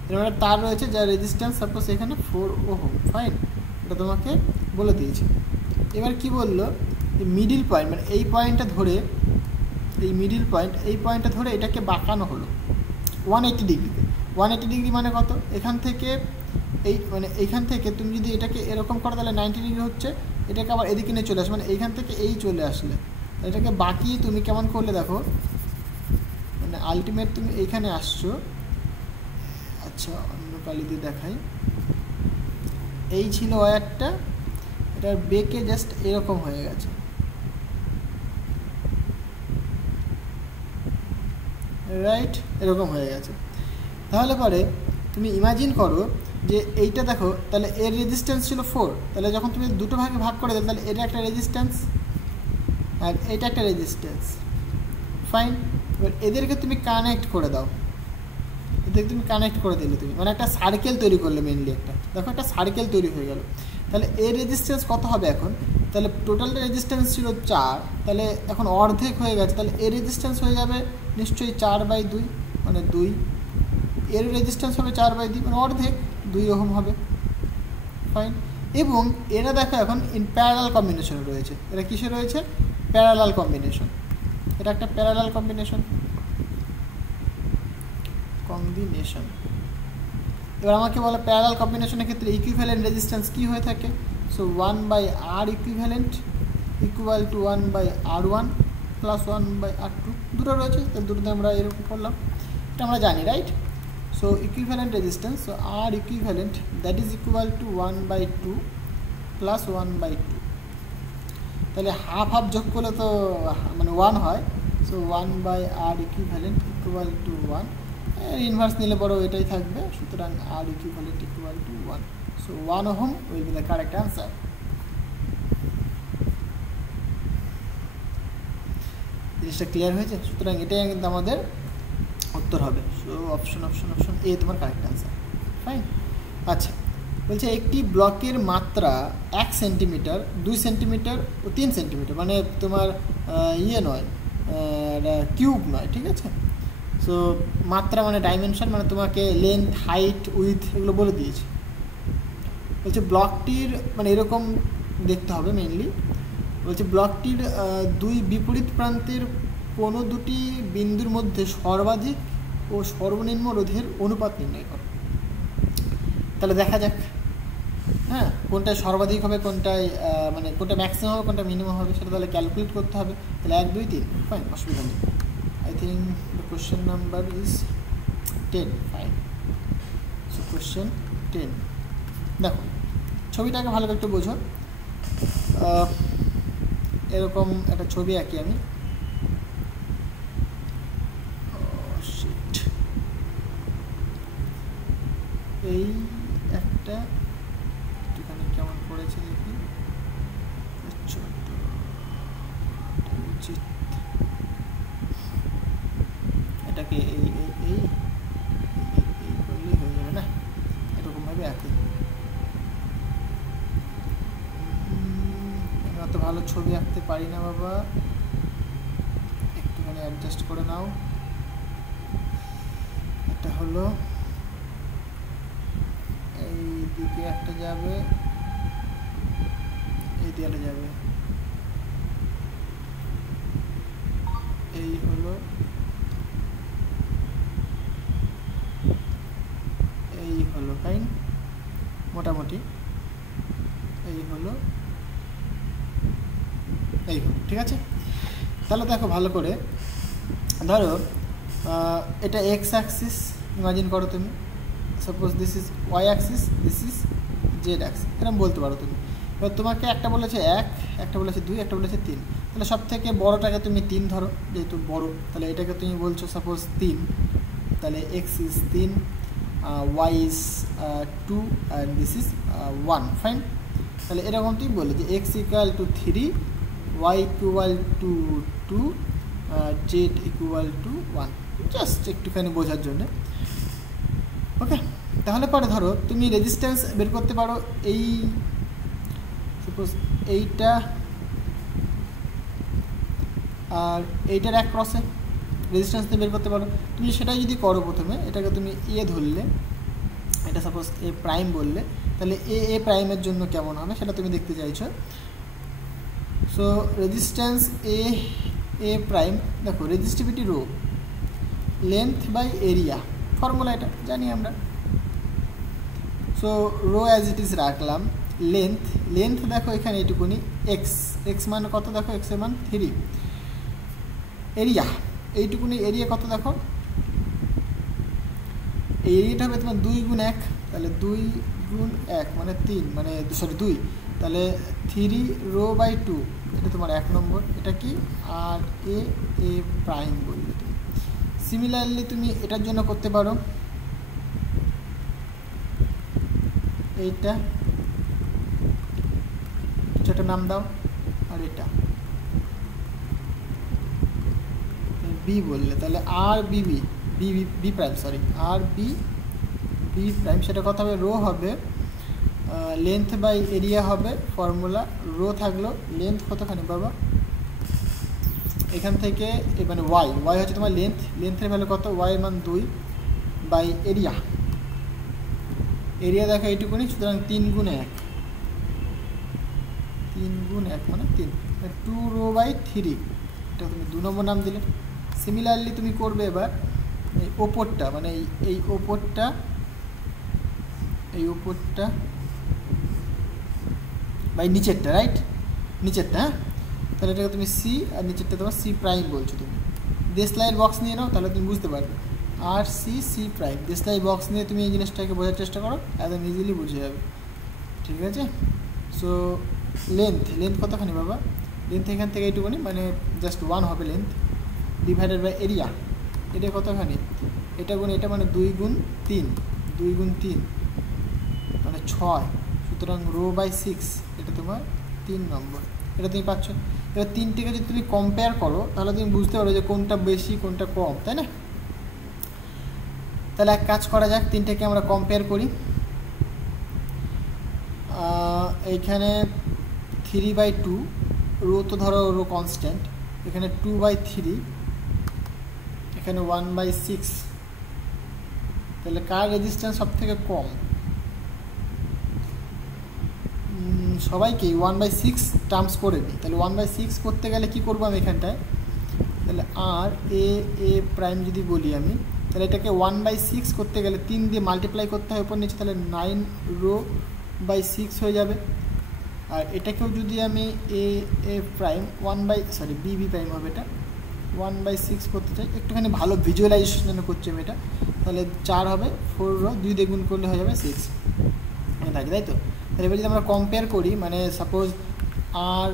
এরকম একটা তার রয়েছে যার রেজিস্ট্যান্স সাপোজ এখানে 4 ওহম, ফাইন, এটা তোমাকে বলে দিয়েছে। এবার কি বললো, মিডিল পয়েন্ট মানে এই পয়েন্টটা ধরে, এই মিডিল পয়েন্ট, এই পয়েন্টটা ধরে এটাকে বাঁকানো হলো 180 ডিগ্রিতে। 180 ডিগ্রি মানে কত, এখান থেকে এই মানে এইখান থেকে তুমি যদি এটাকে এরকম করো তাহলে 90 ডিগ্রি হচ্ছে, এটাকে আবার এদিকে নিয়ে চলে আসে, মানে এইখান থেকে এই চলে আসলে এটাকে বাঁকিয়ে তুমি কেমন করলে দেখো, মানে আলটিমেট তুমি এইখানে আসছো। আচ্ছা অন্য কালি দিয়ে দেখাই, এই ছিল ওয়্যারটা, এটার বেঁকে জাস্ট এরকম হয়ে গেছে, রাইট, এরকম হয়ে গেছে। তাহলে পরে তুমি ইমাজিন করো যে এইটা দেখো, তাহলে এর রেজিস্ট্যান্স ছিল 4, তাহলে যখন তুমি দুটো ভাগে ভাগ করে দেবে তাহলে এটা একটা রেজিস্ট্যান্স আর এটা একটা রেজিস্ট্যান্স। ফাইন, এবার এদেরকে তুমি কানেক্ট করে দাও, এদেরকে তুমি কানেক্ট করে দিলে তুমি মানে একটা সার্কেল তৈরি করলে, মেনলি একটা দেখো একটা সার্কেল তৈরি হয়ে গেল। তাহলে এর রেজিস্ট্যান্স কত হবে এখন, তাহলে টোটাল রেজিস্ট্যান্স ছিল 4, তাহলে এখন অর্ধেক হয়ে গেছে, তাহলে এর রেজিস্ট্যান্স হয়ে যাবে নিশ্চয়ই 4/2 মানে 2, এর রেজিস্ট্যান্স হবে 4/2 মানে অর্ধেক 2 ওহম হবে। ফাইন, এবং এরা দেখো এখন ইন প্যারালাল কম্বিনেশনে রয়েছে, এরা কিসে রয়েছে, প্যারালাল কম্বিনেশন, এটা একটা প্যারালাল কম্বিনেশন। এবার আমাকে বলো প্যারালাল কম্বিনেশনের ক্ষেত্রে ইকুইভ্যালেন্ট রেজিস্ট্যান্স কী হয়ে থাকে, so 1/R equivalent equal to 1/R1 plus 1/R2, দুটো রয়েছে, তো দুটোতে আমরা এরকম করলাম, এটা আমরা জানি right. So equivalent resistance, so R equivalent that is equal two 1/2 plus 1/2, তাহলে হাফ হাফ যোগ করলে তো মানে 1 হয়, so 1/R equivalent equal to 1, এর ইনভার্স নিলে বড় এটাই থাকবে, সুতরাং R equivalent equal to 1, so 1 ohm will be the correct answer. জিনিসটা ক্লিয়ার হয়েছে, সুতরাং এটাই কিন্তু আমাদের উত্তর হবে, সো অপশন এ তোমার কারেক্ট অ্যান্সার। ফাইন, আচ্ছা বলছে একটি ব্লকের মাত্রা 1 সেন্টিমিটার 2 সেন্টিমিটার ও 3 সেন্টিমিটার, মানে তোমার ইয়ে নয়, কিউব নয়, ঠিক আছে। সো মাত্রা মানে ডাইমেনশন, মানে তোমাকে লেন্থ হাইট উইথ এগুলো বলে দিয়েছে। বলছে ব্লকটির মানে এরকম দেখতে হবে মেনলি, বলছে ব্লকটির 2 বিপরীত প্রান্তের কোনো দুটি বিন্দুর মধ্যে সর্বাধিক ও সর্বনিম্ন রোধের অনুপাত নির্ণয় করো। তাহলে দেখা যাক, হ্যাঁ কোনটায় সর্বাধিক হবে, কোনটায় মানে কোনটা ম্যাক্সিমাম হবে, কোনটা মিনিমাম হবে, সেটা তাহলে ক্যালকুলেট করতে হবে। তাহলে 1 2 3, ফাইন, অসুবিধা নেই। I think the question number is 10. Fine. So question 10. দেখো ছবিটাকে ভালো করে একটু বোঝো, এরকম একটা ছবি আঁকি আমি, এই একটা একটুখানি কেমন পড়েছে দেখি, ছোট উচিত, এটাকে এই এই এই করলেই হয়ে যাবে না, এরকমভাবে আঁকি। আমি অত ভালো ছবি আঁকতে পারি না বাবা, একটুখানি অ্যাডজাস্ট করে নাও। এটা হলো এই দিকে একটা যাবে, এই দিকে যাবে, এই হলো ফাইন, মোটামুটি এই হলো ঠিক আছে। তাহলে দেখো ভালো করে, ধরো এটা এক্স অ্যাক্সিস ইমাজিন করো তুমি, suppose this is Y Axis, this is Z Axis, এরকম বলতে পারো তুমি। এবার তোমাকে একটা বলেছে 1, একটা বলেছে 2, একটা বলেছে 3, তাহলে সব থেকে বড়োটাকে তুমি 3 ধরো, যেহেতু বড়, তাহলে এটাকে তুমি বলছো সাপোজ 3, তাহলে x is 3, y is 2 and this is 1, fine. তাহলে এরকম তুমি বললে যে x equal to 3, y equal to 2, z equal to 1, just একটুখানি বোঝার জন্য। ওকে, তাহলে পরে ধরো তুমি রেজিস্ট্যান্স বের করতে পারো, এই সাপোজ এইটা আর এইটার এক ক্রসে রেজিস্ট্যান্স বের করতে পারো। তুমি সেটাই যদি করো, প্রথমে এটাকে তুমি এ ধরলে, এটা সাপোজ এ প্রাইম বললে, তাহলে এ প্রাইমের জন্য কেমন হবে সেটা তুমি দেখতে চাইছো। সো রেজিস্ট্যান্স এ প্রাইম, দেখো resistivity rho length by area, formula এটা জানি আমরা। So rho as it is রাখলাম, লেন্থ দেখো এখানে এইটুকুনি, এক্স মান কত দেখো, এক্স এর মান 3, এরিয়া এইটুকুনি, এরিয়া কত দেখো, এই এরিয়াটা হবে তোমার 2 গুণ 1, তাহলে 2 গুণ 1 মানে 3, মানে সরি 2, তাহলে 3 রো বাই 2, এটা তোমার 1 নম্বর, এটা কি আর এ প্রাইম বললে। সিমিলারলি তুমি এটার জন্য করতে পারো, এইটা একটা নাম দাও, আর এটা বি বললে, তাহলে R B B B B prime, sorry R B B prime, সেটা কত হবে? রো হবে লেন্থ বাই এরিয়া হবে ফর্মুলা, রো থাকলো লেন্থ কতখানি বাবা, এখান থেকে মানে ওয়াই, ওয়াই হচ্ছে তোমার লেন্থ, লেন্থের ভ্যালু কত? ওয়াইয়ের মান 2 বাই এরিয়া, এরিয়া দেখো এইটুকুনি, সুতরাং 3 গুণ 1, 3 গুণ 1 মানে 3, 2 রো বাই 3, এটা তুমি 2 নম্বর নাম দিলে। সিমিলারলি তুমি করবে এবার এই ওপরটা, মানে এই ওপরটা, এই ওপরটা বাই নিচেরটা, রাইট, নিচেরটা, হ্যাঁ, তাহলে এটাকে তুমি সি, আর নিচেরটা তোমার সি প্রাইম বলছো তুমি। দেশলাই বক্স নিয়ে নাও, তাহলে তুমি বুঝতে পারবে, আর সি সি প্রাইম, দেশলাই বক্স নিয়ে তুমি এই জিনিসটাকে বোঝার চেষ্টা করো, একদম ইজিলি বুঝে যাবে, ঠিক আছে। সো লেন্থ, লেন্থ কতখানি বাবা? লেন্থ এখান থেকে এইটুকুনি, মানে জাস্ট 1 হবে লেন্থ, ডিভাইডেড বাই এরিয়া, এটা কতখানি? এটা গুণ এটা মানে 2 গুণ 3, 2 গুণ 3 মানে 6, সুতরাং রো বাই 6, এটা তোমার 3 নম্বর, এটা তুমি পাচ্ছ। এবার 3টিকে যদি তুমি কম্পেয়ার করো, তাহলে তুমি বুঝতে পারো যে কোনটা বেশি কোনটা কম, তাই না? তাহলে এক কাজ করা যাক, 3টাকে আমরা কম্পেয়ার করি। এইখানে 3/2, রো তো ধরো রো কনস্ট্যান্ট, এখানে 2/3, এখানে 1/6, তাহলে কার রেজিস্ট্যান্স সব থেকে কম? সবাইকেই 1/6 টার্মস করে নিই, তাহলে 1/6 করতে গেলে কি করবো আমি এখানটায়? তাহলে আর এ প্রাইম যদি বলি আমি, তাহলে এটাকে 1/6 করতে গেলে 3 দিয়ে মাল্টিপ্লাই করতে হয় উপর নিচে, তাহলে 9 রো বাই 6 হয়ে যাবে। আর এটাকেও যদি আমি এ প্রাইম বি প্রাইম হবে, এটা 1/6 করতে চাই, একটুখানি ভালো ভিজুয়ালাইজেশন করছি আমি এটা, তাহলে 4 হবে, 4 রো 2 দিয়ে গুণ করলে হয়ে যাবে 6 থাকে, তাই তো? তাহলে এবার যদি আমরা কম্পেয়ার করি, মানে suppose R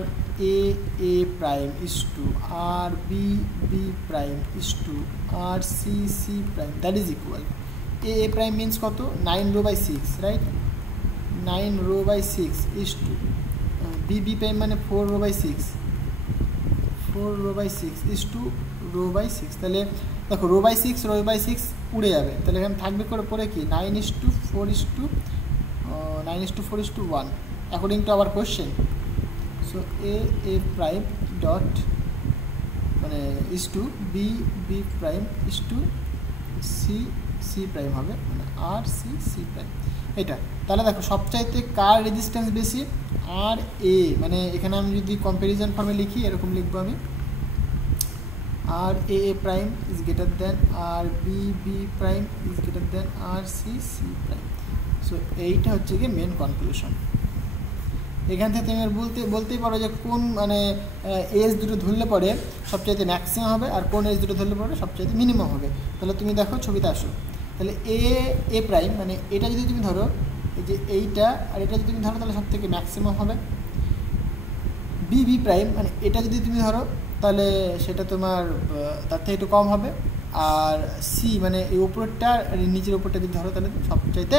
A prime is to R B prime is to R C prime, that is equal A prime means কত? 9 rho by 6, right, 9 rho by 6 is to B prime মানে 4 rho by 6, 4 rho by 6 is to rho by 6, তাহলে দেখো rho by 6 rho by 6 উড়ে যাবে, তাহলে এখানে থাকবে করে পরে কি 9:4:1 according to our question. So A prime dot মানে ইস to B prime is two C prime হবে, মানে আর সি প্রাইম এটা। তাহলে দেখো সবচাইতে কার রেজিস্ট্যান্স বেশি? আর এ, মানে এখানে আমি যদি কম্প্যারিজন ফর্মে লিখি এরকম লিখবো আমি, R A prime is greater than R B prime is greater than R C prime. So এইটা হচ্ছে কি মেন কনক্লুশন। এখান থেকে তুমি বলতেই পারো যে কোন মানে এজ দুটো ধরলে পরে সবচাইতে ম্যাক্সিমাম হবে, আর কোন এজ দুটো ধরলে পরে সবচাইতে মিনিমাম হবে। তাহলে তুমি দেখো ছবিতে আসো, তাহলে এ প্রাইম মানে এটা যদি তুমি ধরো, এই যে এইটা আর এটা যদি তুমি ধরো, তাহলে সব থেকে ম্যাক্সিমাম হবে। বি প্রাইম মানে এটা যদি তুমি ধরো, তাহলে সেটা তোমার তার থেকে একটু কম হবে। আর সি মানে এই উপরেরটা আর নিচের উপরটা যদি ধরো, তাহলে সবচাইতে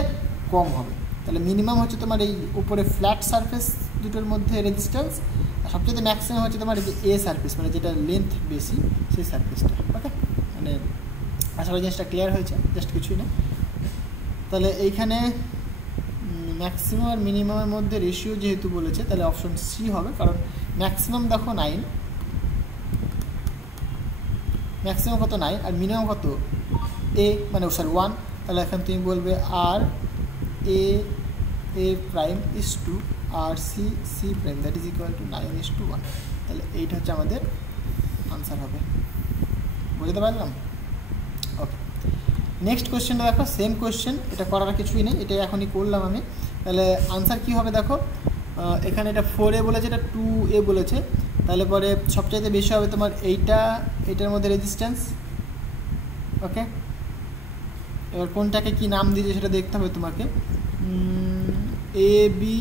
কম হবে। তাহলে মিনিমাম হচ্ছে তোমার এই উপরে ফ্ল্যাট সারফেস দুটোর মধ্যে রেজিস্ট্যান্স, আর সবচেয়ে ম্যাক্সিমাম হচ্ছে তোমার এই যে এ সারফেস, মানে যেটা লেন্থ বেশি সেই সারফেসটা। ওকে, মানে আশা করি জিনিসটা ক্লিয়ার হয়েছে, জাস্ট কিছুই না। তাহলে এইখানে ম্যাক্সিমাম আর মিনিমামের মধ্যে রেশিও যেহেতু বলেছে, তাহলে অপশন সি হবে, কারণ ম্যাক্সিমাম দেখো 9, ম্যাক্সিমাম কত 9 আর মিনিমাম কত এ মানে 1, তাহলে এখন তুমি বলবে R A prime is to R C prime that is equal to 9:1। তাহলে এইটা হচ্ছে আমাদের আনসার হবে, বুঝতে পারলাম? ওকে, নেক্সট কোয়েশ্চেনটা দেখো, সেম কোয়েশ্চেন, এটা করার কিছুই নেই, এটা এখনই করলাম আমি। তাহলে আনসার কী হবে দেখো, এখানে এটা 4A বলেছে, এটা 2A বলেছে, তাহলে পরে সবচাইতে বেশি হবে তোমার এইটার মধ্যে রেজিস্ট্যান্স। ওকে, এবার কোনটাকে কি নাম দিয়েছে সেটা দেখতে হবে তোমাকে। এ বি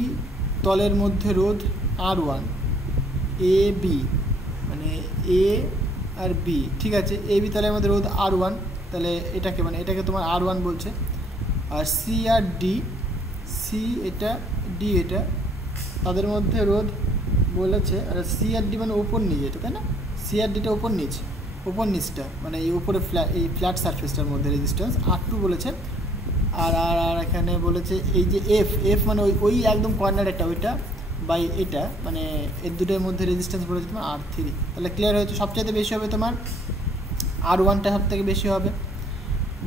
তলের মধ্যে রোধ R1, এ বি মানে এ আর বি, ঠিক আছে, এ বি তলের মধ্যে রোধ R1, তাহলে এটাকে মানে এটাকে তোমার R1 বলছে। আর সি আর সি এটা ডি এটা, তাদের মধ্যে রোধ বলেছে, আর সি আর ডি মানে ওপর নিচ এটা, তাই না? সি আর ডিটা ওপর নিচ, ওপর নিচটা মানে এই উপরে এই ফ্ল্যাট সারফেসটার মধ্যে রেজিস্ট্যান্স R2 বলেছে। আর আর আর এখানে বলেছে এই যে এফ মানে ওই একদম কর্নারেরটা ওইটা বাই এটা, মানে এর দুটোর মধ্যে রেজিস্ট্যান্স বলেছে তোমার R3। তাহলে ক্লিয়ার হয়েছে। সবচাইতে বেশি হবে তোমার R1টা, সব থেকে বেশি হবে,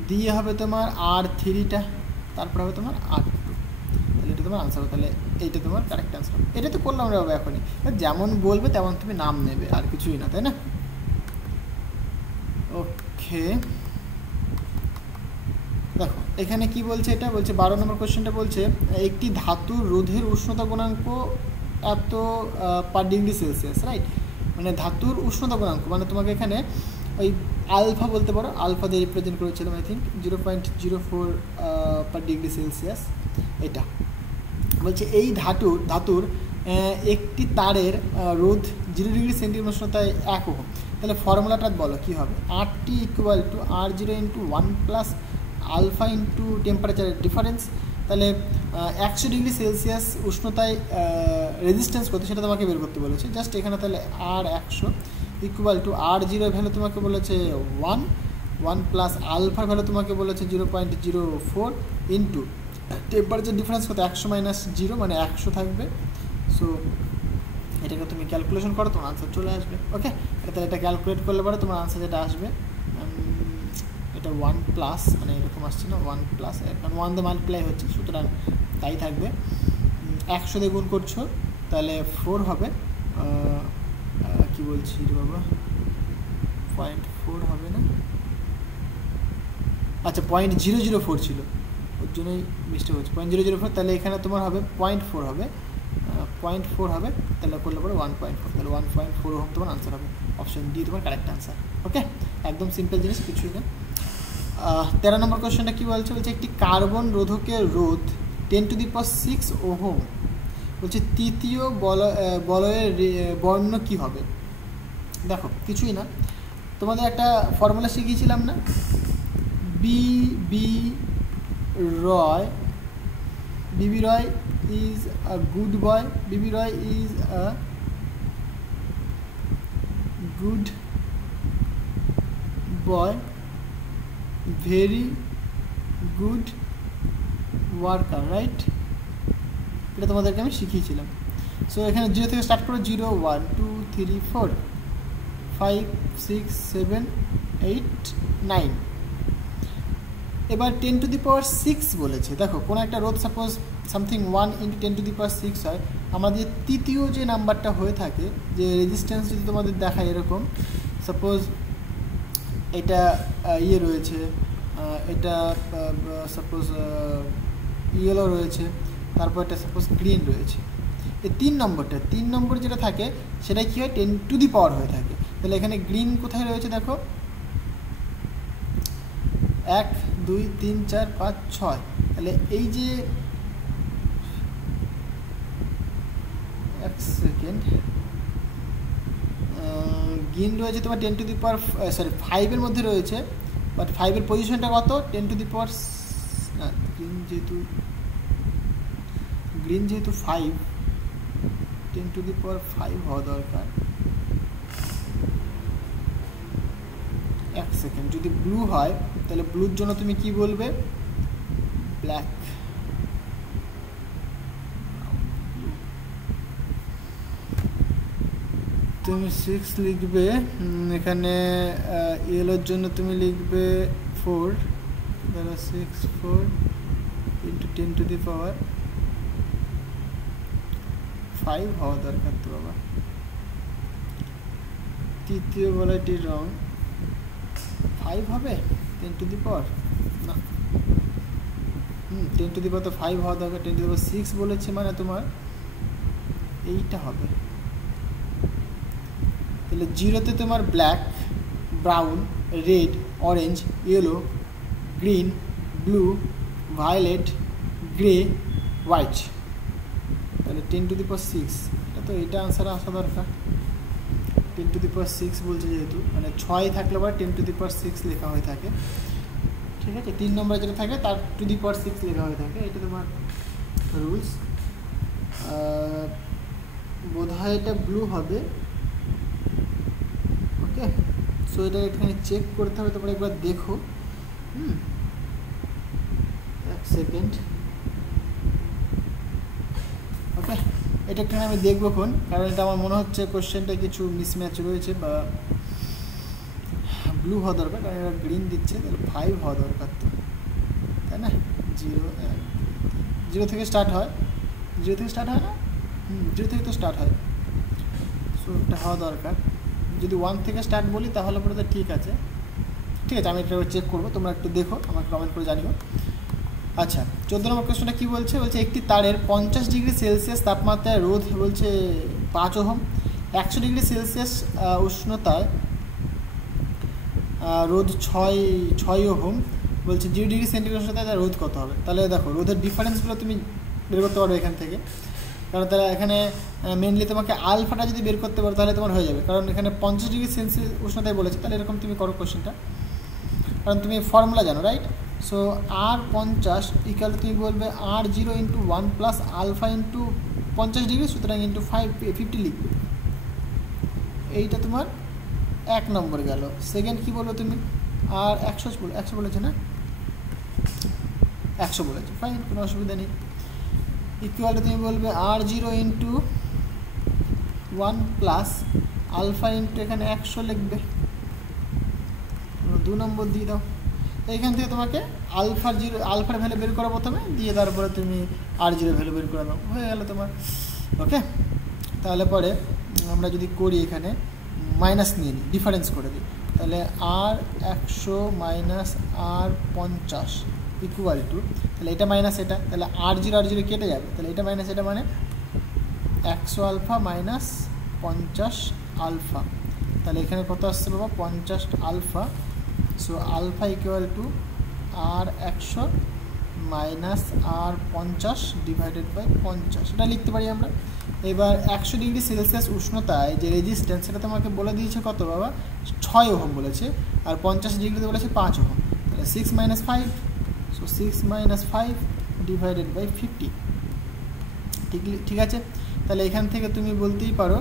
দিয়ে হবে তোমার R3টা, তারপর হবে তোমার R2। তাহলে এটা তোমার আনসার হবে। তাহলে এইটা তোমার কারেক্ট আনসার। এটা তো করলাম রে বাবা এখনই, যেমন বলবে তেমন তুমি নাম নেবে, আর কিছুই না, তাই না? ওকে, দেখো এখানে কি বলছে, এটা বলছে 12 নম্বর কোশ্চেনটা বলছে একটি ধাতুর রোধের উষ্ণতা গুণাঙ্ক এত পার ডিগ্রি সেলসিয়াস, রাইট? মানে ধাতুর উষ্ণতা গুণাঙ্ক মানে তোমাকে এখানে ওই আলফা বলতে পারো, আলফা দিয়ে রিপ্রেজেন্ট করেছিলাম I think 0.04 per degree Celsius. এটা বলছে এই ধাতুর একটি তারের রোধ 0 ডিগ্রি সেন্টিগ্রেড উষ্ণতায় 1 ওহম। তাহলে ফর্মুলাটা বলো কী হবে? RT equal to R0 into 1 plus alpha into টেম্পারেচারের ডিফারেন্স। তাহলে 100 ডিগ্রি সেলসিয়াস উষ্ণতায় রেজিস্ট্যান্স কত সেটা তোমাকে বের করতে বলেছে। জাস্ট এখানে তাহলে R100 equal to R0 value তোমাকে বলেছে 1 প্লাস আলফার ভ্যালু তোমাকে বলেছে 0.04 ইন্টু টেম্পারেচার ডিফারেন্স কত 100 মাইনাস 0 মানে 100 থাকবে। সো এটাকে তুমি ক্যালকুলেশন করো, তোমার আনসার চলে আসবে। ওকে, এটা ক্যালকুলেট করলে পরে তোমার আনসার যেটা আসবে এটা 1 প্লাস মানে এরকম আসছে না, 1 প্লাস এখন 1 দিয়ে মাল্টিপ্লাই হচ্ছে, সুতরাং তাই থাকবে। 100 দিয়ে গুণ করছো তাহলে 4 হবে, কি বলছি রে বাবা 0.4 হবে না, আচ্ছা 0.004 ছিল, ওর জন্যই মিস্টেক হচ্ছে 0.004। তাহলে এখানে তোমার হবে 0.4 হবে, 0.4 হবে, তাহলে করলে পরে 1.4, তাহলে 1.4 ওহম তোমার আনসার হবে। অপশন ডি তোমার কারেক্ট আনসার। ওকে, একদম সিম্পল জিনিস, কিছুই না। 13 নম্বর কোশ্চেনটা কী বলছে, বলছে একটি কার্বন রোধকের রোধ 10⁶ ওহম। বলছে তৃতীয় বলয়ের বর্ণ কী হবে? দেখো কিছুই না, তোমাদের একটা ফর্মুলা শিখিয়েছিলাম না, বিবি রয় is a good boy, Bibi Roy is a good boy, very good worker, right? এটা তোমাদেরকে আমি শিখিয়েছিলাম। সো এখানে 0 থেকে স্টার্ট করো, 0 1 2 3 4 5 6 7 8 9। এবার 10⁶ বলেছে। দেখো কোনো একটা রোধ সাপোজ সামথিং 1 ইন্টু 10⁶ হয়, আমাদের তৃতীয় যে নাম্বারটা হয়ে থাকে, যে রেজিস্ট্যান্স যদি তোমাদের দেখায় এরকম, সাপোজ এটা ইয়ে রয়েছে, এটা সাপোজ ইয়েলো রয়েছে, তারপর এটা সাপোজ গ্রিন রয়েছে, এই 3 নম্বর যেটা থাকে সেটা কী হয় 10⁻ হয়ে থাকে। তাহলে এখানে গ্রিন কোথায় রয়েছে দেখো, 1 2 3 4 5 6, তাহলে এই যে 1 সেকেন্ড গ্রিন রয়েছে তোমার 5 মধ্যে রয়েছে, বাট 5 পজিশনটা কত 10⁻, না গ্রিন যেহেতু 5 10⁵ হওয়া দরকার। 1 সেকেন্ড, যদি ব্লু হয় তাহলে ব্লুর জন্য তুমি কি বলবে, ব্ল্যাক। তুমি 6 লিখবে, এখানে ইয়েলোর জন্য তুমি লিখবে 4, তাহলে 6 4 ইন্টু 10⁵ হওয়া দরকার তো বাবা। তৃতীয় বলাটি রং 5 হবে 10⁻, না 10⁻ তো 5 হওয়া দরকার, 10⁶ বলেছে মানে তোমার এইটা হবে। তাহলে 0-তে তোমার black, brown, red, orange, yellow, green, blue, violet, grey, white, তাহলে 10⁶, এটা তো এইটা আনসার আসা দরকার। 10⁶ বলছে যেহেতু, মানে 6 থাকলে পরে 10⁶ লেখা হয়ে থাকে, ঠিক আছে? 3 নম্বরে যেটা থাকে তার 2⁶ লেখা হয়ে থাকে, এটা তোমার রুলস, বোধ হয় এটা ব্লু হবে। ওকে, সো এটা এখানে চেক করতে হবে, তারপরে একবার দেখো। এক সেকেন্ড। ওকে, এটা এখানে আমি দেখবো কোন, কারণ এটা আমার মনে হচ্ছে কোশ্চেনটা কিছু মিসম্যাচ রয়েছে, বা ব্লু হওয়া দরকার, কারণ এরা গ্রিন দিচ্ছে, তাহলে 5 হওয়া দরকার তো, তাই না? 0 থেকে স্টার্ট হয়, 0 থেকে স্টার্ট হয় না? 0 থেকে তো স্টার্ট হয়, সো এটা হওয়া দরকার। যদি 1 থেকে স্টার্ট বলি তাহলে পরে তো ঠিক আছে, ঠিক আছে, আমি এটা চেক করবো, তোমরা একটু দেখো, আমাকে কমেন্ট করে জানিও। আচ্ছা, 14 নম্বর কোশ্চেনটা কী বলছে? বলছে একটি তারের 50 ডিগ্রি সেলসিয়াস তাপমাত্রায় রোধ বলছে 5 ওহম, 100 ডিগ্রি সেলসিয়াস উষ্ণতায় রোধ 6 ওহম, বলছে 0 ডিগ্রি সেন্টিগ্রেড উষ্ণতায় তার রোধ কত হবে? তাহলে দেখো রোধের ডিফারেন্সগুলো তুমি বের করতে পারবে এখান থেকে, কারণ তারা এখানে মেনলি তোমাকে আলফাটা যদি বের করতে পারো তাহলে তোমার হয়ে যাবে, কারণ এখানে 50 ডিগ্রি সেলসিয়াস উষ্ণতায় বলেছে, তাহলে এরকম তুমি করো কোশ্চেনটা, কারণ তুমি ফর্মুলা জানো, রাইট? সো R50 ইকাল তুমি বলবে R0 into 1 plus alpha into 50 degree, সুতরাং ইন্টু 50 লিখবে। এইটা তোমার 1 নম্বর গেল। সেকেন্ড কী বলবো তুমি? আর 100 বলেছে না? 100 বলেছে, ফাইন, কোনো অসুবিধা নেই। ইকুয়াল তুমি বলবে R0 into 1 plus alpha into এখানে 100 লিখবে, 2 নম্বর দিয়ে দাও। এইখান থেকে তোমাকে আলফার ভ্যালু বের করো প্রথমে, দিয়ে তারপরে তুমি R0 ভ্যালু বের করে দাও, হয়ে গেল তোমার। ওকে, তাহলে পরে আমরা যদি করি এখানে মাইনাস নিয়ে নিই, ডিফারেন্স করে দিই, তাহলে R100 minus R50 equal to, তাহলে এটা মাইনাস এটা, তাহলে R0 কেটে যাবে, তাহলে এটা মাইনাস এটা, মানে 100 আলফা মাইনাস 50 আলফা, তাহলে এখানে কত আসছে বাবা? 50 alpha. So alpha equal to R100 minus R50 divided by 50, এটা লিখতে পারি আমরা। এবার 100 ডিগ্রি সেলসিয়াস উষ্ণতায় যে রেজিস্ট্যান্স, সেটা তোমাকে বলে দিয়েছে কত বাবা? 6 ওহম বলেছে, আর 50 ডিগ্রিতে বলেছে 5 ওহম, তাহলে 6 minus 5, so 6 minus 5 divided by 50, ঠিক আছে। তাহলে এখান থেকে তুমি বলতেই পারো,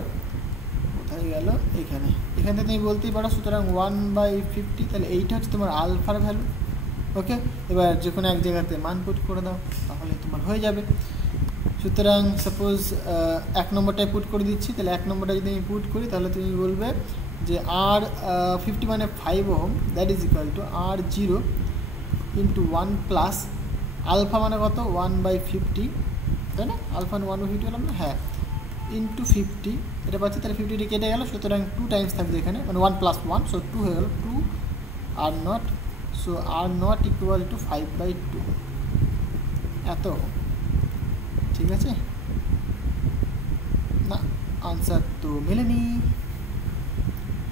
কোথায় গেল? এখান থেকে তুমি বলতেই পারো, সুতরাং 1/50, তাহলে এইটা হচ্ছে তোমার আলফার ভ্যালু। ওকে, এবার যে কোনো এক জায়গাতে মান পুট করে দাও, তাহলে তোমার হয়ে যাবে। সুতরাং সাপোজ 1 নম্বরটায় পুট করে দিচ্ছি, তাহলে 1 নম্বরটা যদি আমি পুট করি, তাহলে তুমি বলবে যে R50 মানে 5 ohm, that is equal to R0 into 1 plus alpha মানে কত? 1/50, তাই না? আলফা 1/50 হলাম না? হ্যাঁ, ইন্টু 50, এটা পাচ্ছি, তাহলে 50 কেটে গেল, সুতরাং 2 টাইমস থাকবে এখানে, মানে 1 প্লাস 1, সো 2 হয়ে গেল, 2 R0, so R0 equal two 5/2, এত, ঠিক আছে না? আনসার তো মেলেনি।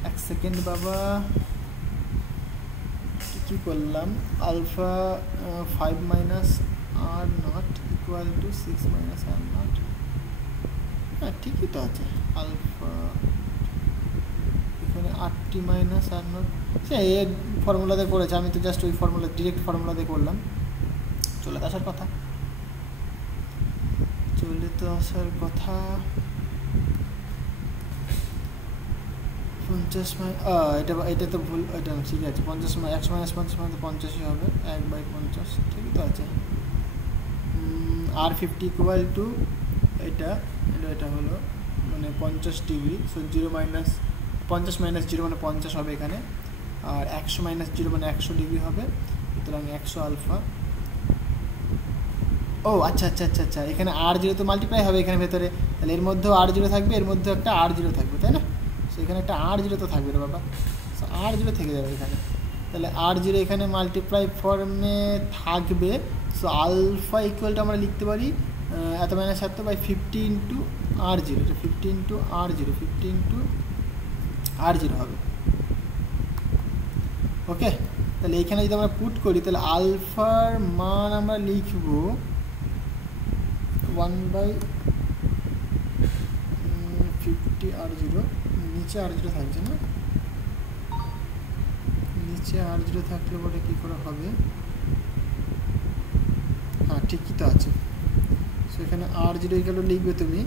এক সেকেন্ড বাবা, কী করলাম? Alpha 5 minus R0 equal to 6 minus R0, হ্যাঁ ঠিকই তো আছে। আলফা এখানে 8 মাইনাস R0, সে এর ফর্মুলাতে করেছে, আমি তো জাস্ট ওই ফর্মুলা, ডিরেক্ট ফর্মুলাতে করলাম। চলে তো আসার কথা, এটা তো ভুল, এটা ঠিক আছে, 50 100 মাইনাস 50 মানে 50ই হবে, 1/50, ঠিকই তো আছে। R50 ইকুয়াল টু এটা হলো মানে 50 ডিগ্রি, সো 0 মাইনাস 50 মাইনাস 0 মানে 50 হবে এখানে, আর 100 মাইনাস 0 মানে 100 ডিগ্রি হবে, সুতরাং 100 আলফা। ও আচ্ছা, এখানে R0 তো মাল্টিপ্লাই হবে এখানে ভেতরে, তাহলে এর মধ্যেও R0 থাকবে, এর মধ্যেও একটা R0 থাকবে, তাই না? সো এখানে একটা R0 তো থাকবে রে বাবা, সো R0 থেকে যাবে এখানে, তাহলে R0 এখানে মাল্টিপ্লাই ফর্মে থাকবে। সো আলফা ইকুয়ালটা আমরা লিখতে পারি এত মাইনাস এত বাই 50 ইন্টু R0, এটা 50 ইন্টু R0 হবে। ওকে, তাহলে এইখানে যদি আমরা পুট করি, তাহলে আলফার মান আমরা লিখব 1/50 R0, নিচে R0 থাকছে না, নিচে R0 থাকলে বলে কী করে হবে? হ্যাঁ ঠিকই তো আছে, সো এখানে আর জিরো ইকুয়াল টু লিখবে তুমি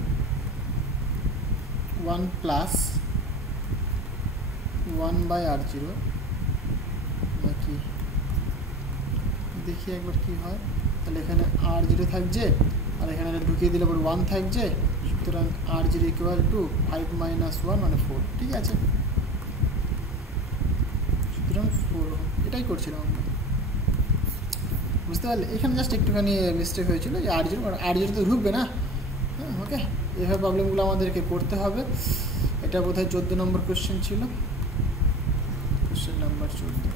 1 প্লাস 1/r0 নাকি দেখি একবার কি হয়। তাহলে এখানে r0 থাকছে আর এখানে ঢুকিয়ে দিলে পর 1 থাকছে, সুতরাং r0 ইকুয়াল টু 5 - 1 মানে 4। ঠিক আছে, সুতরাং 4 এটাই করছিলাম আমরা, বুঝতে পারলে? এখানে জাস্ট একটুখানি মিস্টেক হয়েছিল যে r0 তো ঢুকবে না। হ্যাঁ, ওকে, এভাবে প্রবলেমগুলো আমাদেরকে করতে হবে। এটা বোধহয় 14 নম্বর কোশ্চেন ছিল, কোশ্চেন নাম্বার 14।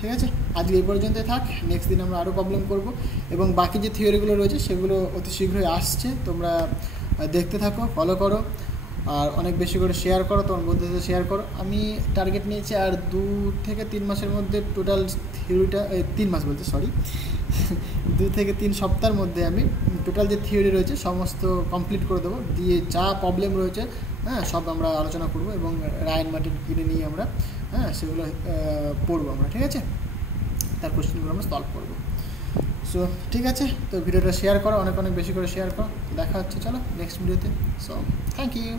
ঠিক আছে, আজকে এই পর্যন্তই থাক, নেক্সট দিন আমরা আরও প্রবলেম করব এবং বাকি যে থিওরিগুলো রয়েছে সেগুলো অতি শীঘ্রই আসছে, তোমরা দেখতে থাকো, ফলো করো আর অনেক বেশি করে শেয়ার করো, তোমার বন্ধুদের সাথে শেয়ার করো। আমি টার্গেট নিয়েছি আর 2 থেকে 3 মাসের মধ্যে টোটাল থিওরিটা, 3 মাস বলতে সরি 2 থেকে 3 সপ্তাহের মধ্যে আমি টোটাল যে থিওরি রয়েছে সমস্ত কমপ্লিট করে দেবো, দিয়ে যা প্রবলেম রয়েছে হ্যাঁ সব আমরা আলোচনা করব এবং রায়ন মার্টিন কিনে নিয়ে আমরা সেগুলো পড়বো আমরা। ঠিক আছে, তার কোশ্চেনগুলো আমরা সলভ করবো। সো ঠিক আছে, তো ভিডিওটা শেয়ার করো, অনেক অনেক বেশি করে শেয়ার করো। দেখা হচ্ছে চলো নেক্সট ভিডিওতে। So thank you.